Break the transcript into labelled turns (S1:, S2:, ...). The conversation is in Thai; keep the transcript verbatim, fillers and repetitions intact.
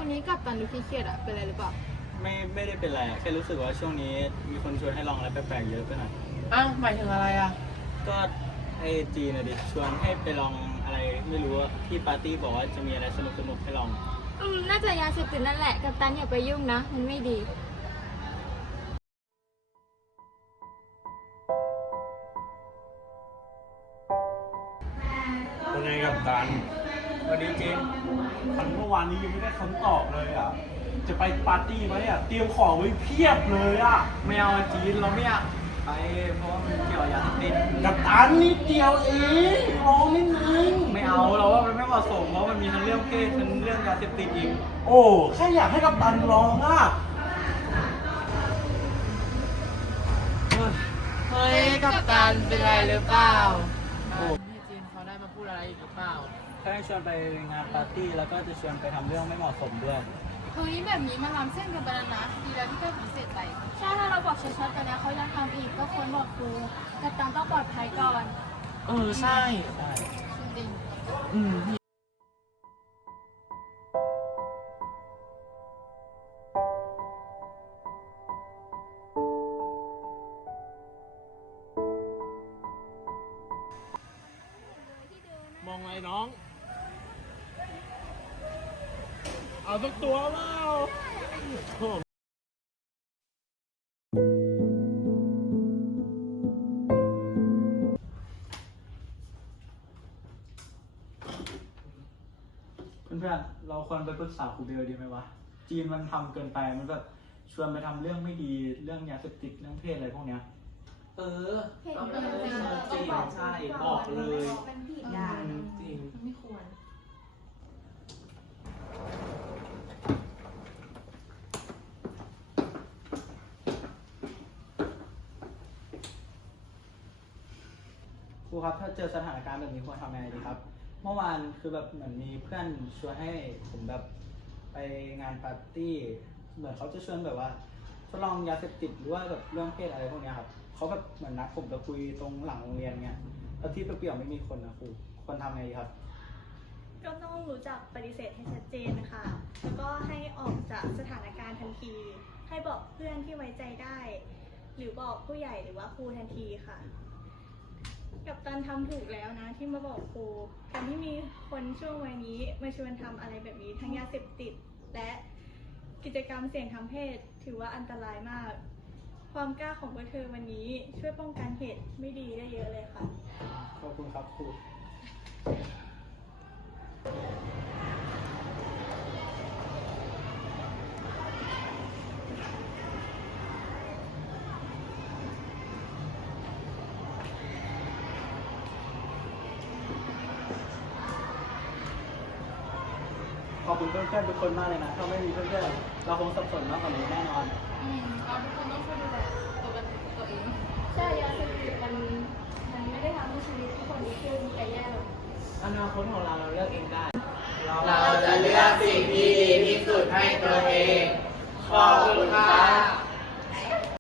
S1: วันนี้กัปตันดูเครียดอะเป็นอะไรหรือเปล่า
S2: ไม่ไม่ได้เป็นไรแค่รู้สึกว่าช่วงนี้มีคนชวนให้ลองอะไรแปลกๆเยอะไปหน่อย
S3: อ้าวหมายถึงอะไรอ่ะ
S2: ก็ไอจีนะดิชวนให้ไปลองอะไรไม่รู้ที่ปาร์ตี้บอกว่าจะมีอะไรสนุกๆให้ลอง
S1: อืมน่าจะยาเสพติดนั่นแหละกัปตันอย่าไปยุ่งนะมันไม่ดี
S4: เป็นไงกับตัน
S2: วันนี้จีน
S4: มันเมื่อวานนี้ยังไม่ได้คำตอบเลยอ่ะจะไปปาร์ตี้ไหมอ่ะเตรียมของไว้เพียบเลยอ่ะ
S2: ไม่เอาจีนเราไม่อยากไปเพราะว่ามันเกี่ยวกับยาเสพติด
S4: กับตันนิดเดียวเองรอนิดนึง
S2: ไม่เอาเราว่ามันไม่เหมาะสมเพราะมันมีทั้งเรื่องเพศทั้งเรื่องยาเสพติดอีก
S4: โอ้แค่อยากให้กับตันลองอ่ะ
S3: เฮ้ยกัปตันเป็นไรหรือเปล่าโอ้พี่จีนเขาได้มาพูดอะไรอีกหรือเปล่า
S2: แค่ชวนไปงานปาร์ตี้แล้วก็จะชวนไปทำเรื่องไม่เหมาะสมด้วย
S1: เฮ้ยแบบนี้มันล้ำเส้นกันไปแล้วนะดีแล้วที่แกปฏิเสธไปใช่ถ้าเราบอกชัดๆไปแล้วเขายังทำอีกก็ควรบอกครูกัปตันต้องปลอดภัยก่อน
S3: เออใช่
S2: ใช่
S1: จริง
S3: อืม
S4: มองไงน้องเอาสักตัวเปล่าเพื่อนๆ
S2: เราควรไปปรึกษาครูเบลดีไหมวะจีนมันทำเกินไปมันแบบชวนไปทำเรื่องไม่ดีเรื่องยาเสพติดเรื่องเพศอะไรพวกเนี้ย
S3: เออต้องเลยจริงใช่บอกเลย
S1: มันผิดอ่ะ
S3: จริง
S1: ไม่ควร
S2: ครูครับถ้าเจอสถานการณ์แบบนี้ควรทำยังไงดีครับเมื่อวานคือแบบเหมือนมีเพื่อนชวนให้ผมแบบไปงานปาร์ตี้เหมือนเขาจะชวนแบบว่าทดลองยาเสพติดหรือว่าแบบเรื่องเพศอะไรพวกนี้ครับเขาแบบเหมือนนัดผมไปคุยตรงหลังโรงเรียนเงี้ยแล้วที่เปรี้ยวๆไม่มีคนนะครูควรทำไงดีครับ
S5: ก็ต้องรู้จักปฏิเสธให้ชัดเจนค่ะแล้วก็ให้ออกจากสถานการณ์ทันทีให้บอกเพื่อนที่ไว้ใจได้หรือบอกผู้ใหญ่หรือว่าครูทันทีค่ะกัปตันทำถูกแล้วนะที่มาบอกครูการที่มีคนช่วงวัยนี้มาชวนทำอะไรแบบนี้ทั้งยาเสพติดและกิจกรรมเสี่ยงทางเพศถือว่าอันตรายมากความกล้าของพวกเธอวันนี้ช่วยป้องกันเหตุไม่ดีได้เยอะเลยค่ะ
S2: ขอบคุณครับครูขอบคุณเพื่อนๆทุกคนมากเลยนะถ้าไม่มีเพื่อนๆเราคงสับสนมากกว่านี้แน่นอน
S1: อืมเราทุกคนต้องช่วยดูแลตัวกันตัวเอง
S5: ใช่ยาเสพติดมันมันไม่ได้ทำให้ชีวิตทุกคนดีขึ้นแต่แย่ลง
S3: อนาคตของเราเราเลือกเองได้
S6: เราจะเลือกสิ่งที่ดีที่สุดให้ตัวเองขอบคุณค่ะ